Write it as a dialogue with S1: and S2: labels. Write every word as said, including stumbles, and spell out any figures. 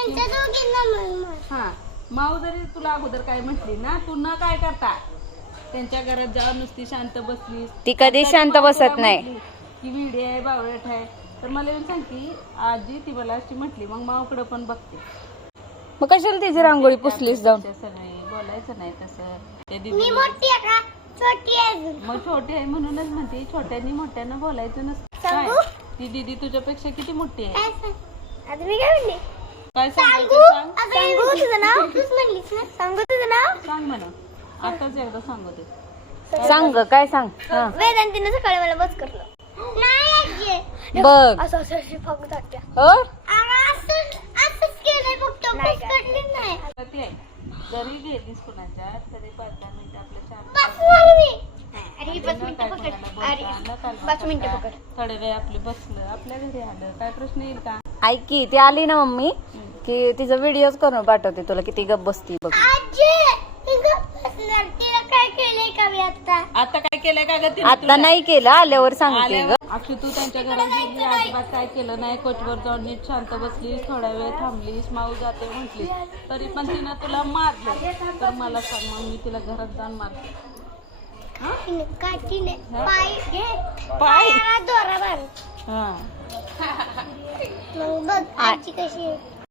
S1: त्यांच्या दोघींना म्हण.
S2: हा माऊ जरी तुला अगोदर काय म्हटली ना, तू न काय करता त्यांच्या घरात जाऊन नुसती शांत बसलीस.
S3: ती कधी शांत बसत नाही.
S2: की विडी आहे बावळट आहे, तर मला येऊन सांगती आजी ती मला अशी म्हटली. मग माऊकडं पण बघते.
S3: मग कशाला तिची रांगोळी पुसलीस जाऊन?
S2: तसं नाही बोलायचं नाही तसं. त्या
S1: मी
S2: दीदी
S1: मोठी आहे का छोटी आहे अजून?
S2: मग छोटी आहे म्हणूनच म्हणते छोट्यांनी मोठ्यांना बोलायचं नसतं. काय
S1: सांगू?
S2: ती दीदी तुझ्यापेक्षा किती मोठी आहे?
S1: काय सांग? आता मी काय म्हणले?
S2: काय
S1: सांगू?
S2: सांगायचं सांग.
S1: सांगू तुझं नाव? तूच म्हणलीस ना सांगू तुझं नाव?
S2: सांग म्हणा आताच एकदा सांगू दे.
S3: सांग ग, काय सांग. हा.
S1: वेदांतीनं सकाळी मला बस करलं. नाही आजी.
S3: बघ
S1: असं असं अशी फक्त टाकत्या.
S3: हो
S1: असं असंच केलंय फक्त बस करली नाही.
S2: आता ती आहे जरी गेलीस कुणाच्या तरी पाच दहा मिनिटं आपल्या शांत
S1: बस झालं मी. अरे
S2: आणि
S1: पाच
S2: न
S1: मिनिटं
S2: काय
S1: पकड.
S2: कोणाला बोलता,
S1: अरे
S2: न कालवा
S1: पाच मिनिटं
S2: करता.
S1: पकड.
S2: थोड्या वेळ आपले बसलं आपल्या घरी आलं काय प्रश्न येईल का?
S3: ऐक की, ती आली ना मम्मी की तिचा व्हिडिओच करून पाठवते तुला, किती गप बसती बघ.
S1: आजी ही गप्प बसणार. तिला काय केलंय का मी आता?
S2: आता काय केलंय का ग तिने
S3: आता
S2: तुला?
S3: नाही केलं, आल्यावर सांगते ग.
S2: आल्यावर अक्षु तू त्यांच्या घरात गेली अजिबात काय केलं नाही. कोचवर जाऊन नीट शांत बसलीस, थोडा वेळ थांबलीस, माऊ जाते म्हटली तरी पण तिनं तुला मारलं. तर मला सांग मग मी तिला घरात जाऊन मारते.
S1: तिने काय तिने पाय घे
S2: पाय
S1: पायाला दोरा बांध.
S2: हा
S1: मग बघ आजी कशी आहे.